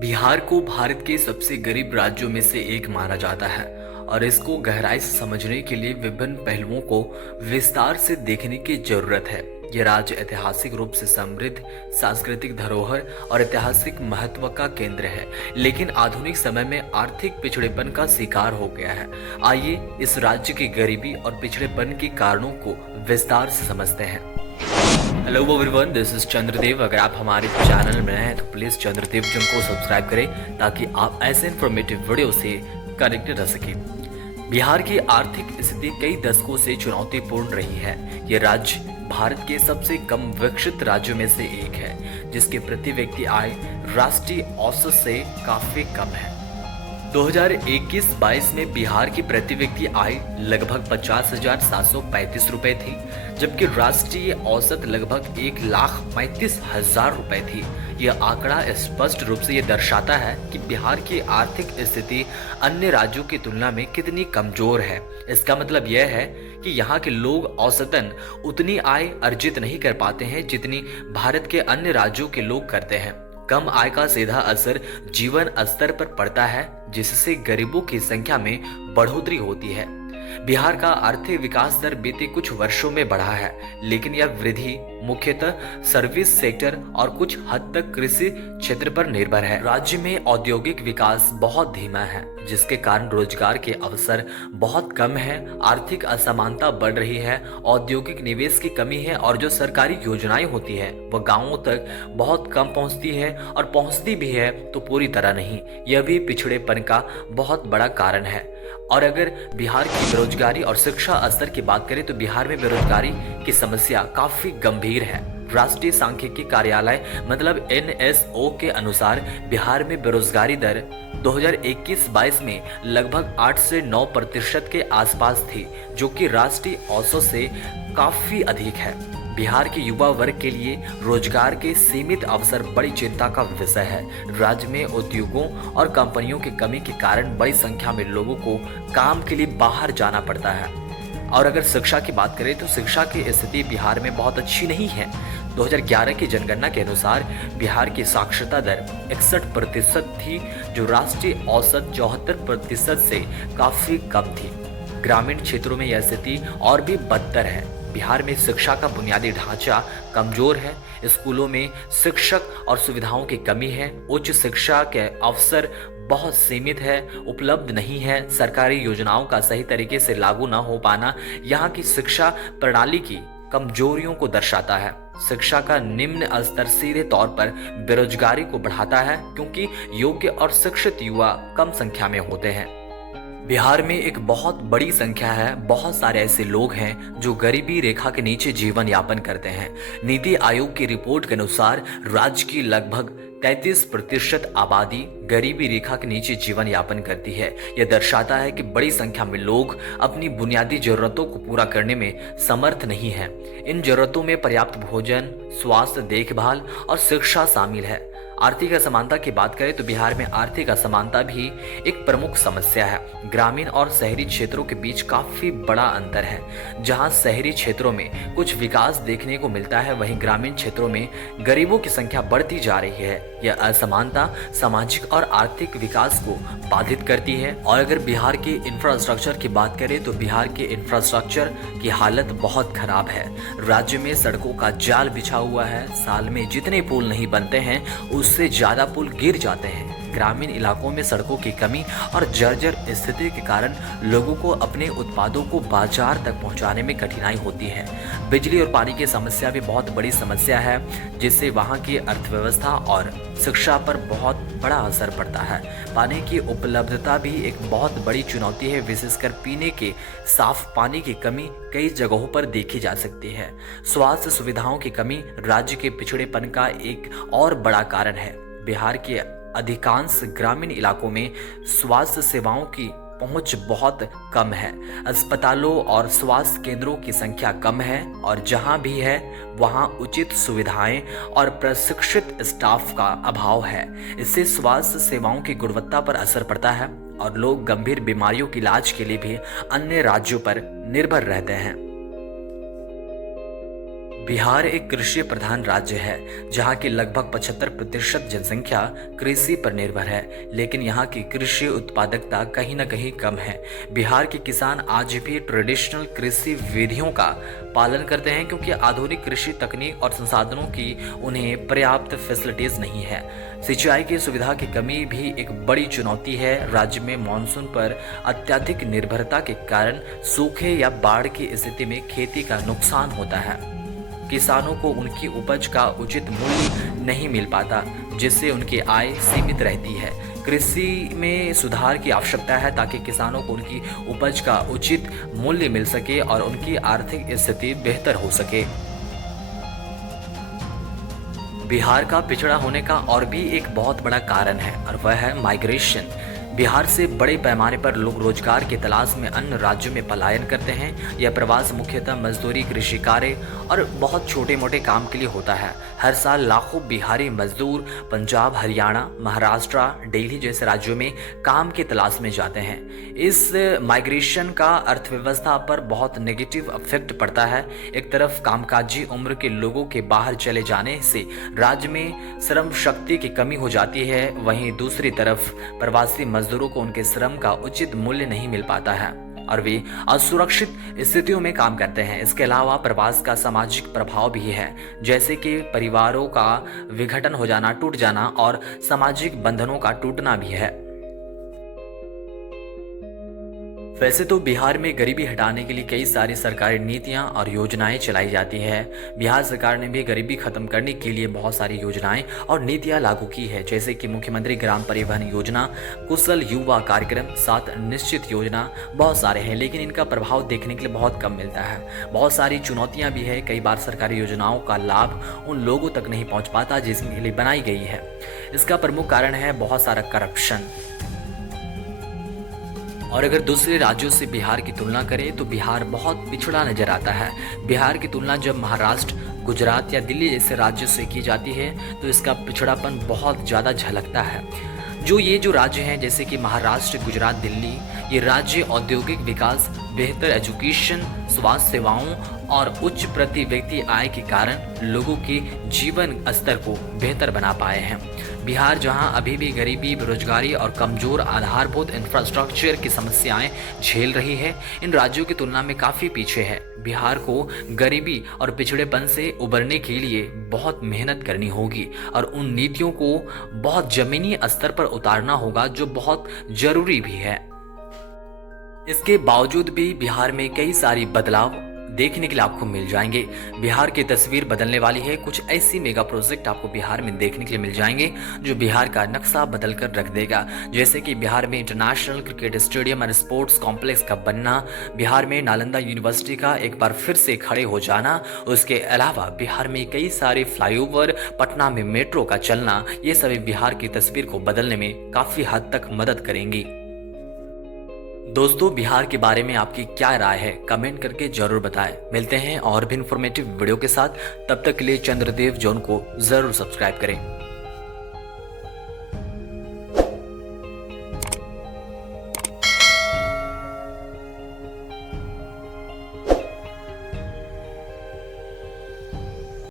बिहार को भारत के सबसे गरीब राज्यों में से एक माना जाता है और इसको गहराई से समझने के लिए विभिन्न पहलुओं को विस्तार से देखने की जरूरत है। यह राज्य ऐतिहासिक रूप से समृद्ध सांस्कृतिक धरोहर और ऐतिहासिक महत्व का केंद्र है, लेकिन आधुनिक समय में आर्थिक पिछड़ेपन का शिकार हो गया है। आइए इस राज्य की गरीबी और पिछड़ेपन के कारणों को विस्तार से समझते हैं। Hello everyone, this is Chandradev. अगर आप हमारे चैनल में हैं तो प्लीज चंद्रदेव जी को सब्सक्राइब करें ताकि आप ऐसे इंफॉर्मेटिव वीडियो से कनेक्टेड रह सकें। बिहार की आर्थिक स्थिति कई दशकों से चुनौतीपूर्ण रही है। ये राज्य भारत के सबसे कम विकसित राज्यों में से एक है, जिसके प्रति व्यक्ति आय राष्ट्रीय औसत से काफी कम है। 2021-22 में बिहार की प्रति व्यक्ति आय लगभग 50,735 रुपए थी, जबकि राष्ट्रीय औसत लगभग 1,35,000 रुपए थी। यह आंकड़ा स्पष्ट रूप से यह दर्शाता है कि बिहार की आर्थिक स्थिति अन्य राज्यों की तुलना में कितनी कमजोर है। इसका मतलब यह है कि यहाँ के लोग औसतन उतनी आय अर्जित नहीं कर पाते हैं जितनी भारत के अन्य राज्यों के लोग करते हैं। कम आय का सीधा असर जीवन स्तर पर पड़ता है, जिससे गरीबों की संख्या में बढ़ोतरी होती है। बिहार का आर्थिक विकास दर बीते कुछ वर्षों में बढ़ा है, लेकिन यह वृद्धि मुख्यतः सर्विस सेक्टर और कुछ हद तक कृषि क्षेत्र पर निर्भर है। राज्य में औद्योगिक विकास बहुत धीमा है, जिसके कारण रोजगार के अवसर बहुत कम है। आर्थिक असमानता बढ़ रही है, औद्योगिक निवेश की कमी है और जो सरकारी योजनाएं होती है वह गांवों तक बहुत कम पहुंचती है, और पहुंचती भी है तो पूरी तरह नहीं। यह भी पिछड़ेपन का बहुत बड़ा कारण है। और अगर बिहार की बेरोजगारी और शिक्षा स्तर की बात करें तो बिहार में बेरोजगारी की समस्या काफी गंभीर है। राष्ट्रीय सांख्यिकी कार्यालय मतलब NSO के अनुसार बिहार में बेरोजगारी दर 2021-22 में लगभग 8 से 9% के आसपास थी, जो कि राष्ट्रीय औसत से काफी अधिक है। बिहार के युवा वर्ग के लिए रोजगार के सीमित अवसर बड़ी चिंता का विषय है। राज्य में उद्योगों और कंपनियों की कमी के कारण बड़ी संख्या में लोगों को काम के लिए बाहर जाना पड़ता है। और अगर शिक्षा की बात करें तो शिक्षा की स्थिति बिहार में बहुत अच्छी नहीं है। 2011 की जनगणना के अनुसार बिहार की साक्षरता दर 61% थी, जो राष्ट्रीय औसत 74% से काफी कम थी। ग्रामीण क्षेत्रों में यह स्थिति और भी बदतर है। बिहार में शिक्षा का बुनियादी ढांचा कमजोर है। स्कूलों में शिक्षक और सुविधाओं की कमी है। उच्च शिक्षा के अवसर बहुत सीमित है, उपलब्ध नहीं है। सरकारी योजनाओं का सही तरीके से लागू न हो पाना यहाँ की शिक्षा प्रणाली की कमजोरियों को दर्शाता है। शिक्षा का निम्न स्तर सीधे तौर पर बेरोजगारी को बढ़ाता है, क्योंकि योग्य और शिक्षित युवा कम संख्या में होते हैं। बिहार में एक बहुत बड़ी संख्या है, बहुत सारे ऐसे लोग हैं जो गरीबी रेखा के नीचे जीवन यापन करते हैं। नीति आयोग की रिपोर्ट के अनुसार राज्य की लगभग 33% आबादी गरीबी रेखा के नीचे जीवन यापन करती है। यह दर्शाता है कि बड़ी संख्या में लोग अपनी बुनियादी जरूरतों को पूरा करने में समर्थ नहीं हैं। इन जरूरतों में पर्याप्त भोजन, स्वास्थ्य देखभाल और शिक्षा शामिल है। आर्थिक असमानता की बात करें तो बिहार में आर्थिक असमानता भी एक प्रमुख समस्या है। ग्रामीण और शहरी क्षेत्रों के बीच काफी बड़ा अंतर है। जहां शहरी क्षेत्रों में कुछ विकास देखने को मिलता है, वहीं ग्रामीण क्षेत्रों में गरीबों की संख्या बढ़ती जा रही है। यह असमानता सामाजिक और आर्थिक विकास को बाधित करती है। और अगर बिहार के इंफ्रास्ट्रक्चर की बात करें तो बिहार के इंफ्रास्ट्रक्चर की हालत बहुत खराब है। राज्य में सड़कों का जाल बिछा हुआ है। साल में जितने पुल नहीं बनते हैं उससे ज्यादा पुल गिर जाते हैं। ग्रामीण इलाकों में सड़कों की कमी और जर्जर स्थिति के कारण लोगों को अपने उत्पादों को बाजार तक पहुंचाने में कठिनाई होती है। बिजली और पानी की समस्या भी बहुत बड़ी समस्या है, जिससे वहां की अर्थव्यवस्था और शिक्षा पर बहुत बड़ा असर पड़ता है। पानी की उपलब्धता भी एक बहुत बड़ी चुनौती है। विशेषकर पीने के साफ पानी की कमी कई जगहों पर देखी जा सकती है। स्वास्थ्य सुविधाओं की कमी राज्य के पिछड़ेपन का एक और बड़ा कारण है। बिहार के अधिकांश ग्रामीण इलाकों में स्वास्थ्य सेवाओं की पहुंच बहुत कम है। अस्पतालों और स्वास्थ्य केंद्रों की संख्या कम है, और जहां भी है वहां उचित सुविधाएं और प्रशिक्षित स्टाफ का अभाव है। इससे स्वास्थ्य सेवाओं की गुणवत्ता पर असर पड़ता है और लोग गंभीर बीमारियों के इलाज के लिए भी अन्य राज्यों पर निर्भर रहते हैं। बिहार एक कृषि प्रधान राज्य है जहां की लगभग 75% जनसंख्या कृषि पर निर्भर है, लेकिन यहां की कृषि उत्पादकता कहीं न कहीं कम है। बिहार के किसान आज भी ट्रेडिशनल कृषि विधियों का पालन करते हैं क्योंकि आधुनिक कृषि तकनीक और संसाधनों की उन्हें पर्याप्त फैसिलिटीज नहीं है। सिंचाई की सुविधा की कमी भी एक बड़ी चुनौती है। राज्य में मानसून पर अत्यधिक निर्भरता के कारण सूखे या बाढ़ की स्थिति में खेती का नुकसान होता है। किसानों को उनकी उपज का उचित मूल्य नहीं मिल पाता, जिससे उनकी आय सीमित रहती है। कृषि में सुधार की आवश्यकता है ताकि किसानों को उनकी उपज का उचित मूल्य मिल सके और उनकी आर्थिक स्थिति बेहतर हो सके। बिहार का पिछड़ा होने का और भी एक बहुत बड़ा कारण है और वह है माइग्रेशन। बिहार से बड़े पैमाने पर लोग रोजगार की तलाश में अन्य राज्यों में पलायन करते हैं। यह प्रवास मुख्यतः मजदूरी, कृषि कार्य और बहुत छोटे मोटे काम के लिए होता है। हर साल लाखों बिहारी मजदूर पंजाब, हरियाणा, महाराष्ट्र, दिल्ली जैसे राज्यों में काम की तलाश में जाते हैं। इस माइग्रेशन का अर्थव्यवस्था पर बहुत नेगेटिव इफेक्ट पड़ता है। एक तरफ कामकाजी उम्र के लोगों के बाहर चले जाने से राज्य में श्रम शक्ति की कमी हो जाती है, वहीं दूसरी तरफ प्रवासी मजदूरों को उनके श्रम का उचित मूल्य नहीं मिल पाता है और वे असुरक्षित स्थितियों में काम करते हैं। इसके अलावा प्रवास का सामाजिक प्रभाव भी है, जैसे कि परिवारों का विघटन हो जाना, टूट जाना और सामाजिक बंधनों का टूटना भी है। वैसे तो बिहार में गरीबी हटाने के लिए कई सारी सरकारी नीतियां और योजनाएं चलाई जाती है। बिहार सरकार ने भी गरीबी खत्म करने के लिए बहुत सारी योजनाएं और नीतियां लागू की है, जैसे कि मुख्यमंत्री ग्राम परिवहन योजना, कुशल युवा कार्यक्रम, 7 निश्चित योजना, बहुत सारे हैं, लेकिन इनका प्रभाव देखने के लिए बहुत कम मिलता है। बहुत सारी चुनौतियां भी है। कई बार सरकारी योजनाओं का लाभ उन लोगों तक नहीं पहुंच पाता जिसके लिए बनाई गई है। इसका प्रमुख कारण है बहुत सारा करप्शन। और अगर दूसरे राज्यों से बिहार की तुलना करें तो बिहार बहुत पिछड़ा नजर आता है। बिहार की तुलना जब महाराष्ट्र, गुजरात या दिल्ली जैसे राज्यों से की जाती है तो इसका पिछड़ापन बहुत ज़्यादा झलकता है। ये जो राज्य हैं जैसे कि महाराष्ट्र, गुजरात, दिल्ली, ये राज्य औद्योगिक विकास, बेहतर एजुकेशन, स्वास्थ्य सेवाओं और उच्च प्रति व्यक्ति आय के कारण लोगों के जीवन स्तर को बेहतर बना पाए हैं। बिहार जहां अभी भी गरीबी, बेरोजगारी और कमजोर आधारभूत इंफ्रास्ट्रक्चर की समस्याएं झेल रही है, इन राज्यों की तुलना में काफ़ी पीछे है। बिहार को गरीबी और पिछड़ेपन से उबरने के लिए बहुत मेहनत करनी होगी और उन नीतियों को बहुत जमीनी स्तर पर उतारना होगा जो बहुत जरूरी भी है। इसके बावजूद भी बिहार में कई सारी बदलाव देखने के लिए आपको मिल जाएंगे। बिहार की तस्वीर बदलने वाली है। कुछ ऐसी मेगा प्रोजेक्ट आपको बिहार में देखने के लिए मिल जाएंगे जो बिहार का नक्शा बदल कर रख देगा, जैसे कि बिहार में इंटरनेशनल क्रिकेट स्टेडियम और स्पोर्ट्स कॉम्प्लेक्स का बनना, बिहार में नालंदा यूनिवर्सिटी का एक बार फिर से खड़े हो जाना, उसके अलावा बिहार में कई सारे फ्लाईओवर, पटना में मेट्रो का चलना, ये सभी बिहार की तस्वीर को बदलने में काफी हद तक मदद करेंगी। दोस्तों, बिहार के बारे में आपकी क्या राय है, कमेंट करके जरूर बताएं। मिलते हैं और भी इंफॉर्मेटिव वीडियो के साथ। तब तक के लिए चंद्रदेव जोन को जरूर सब्सक्राइब करें।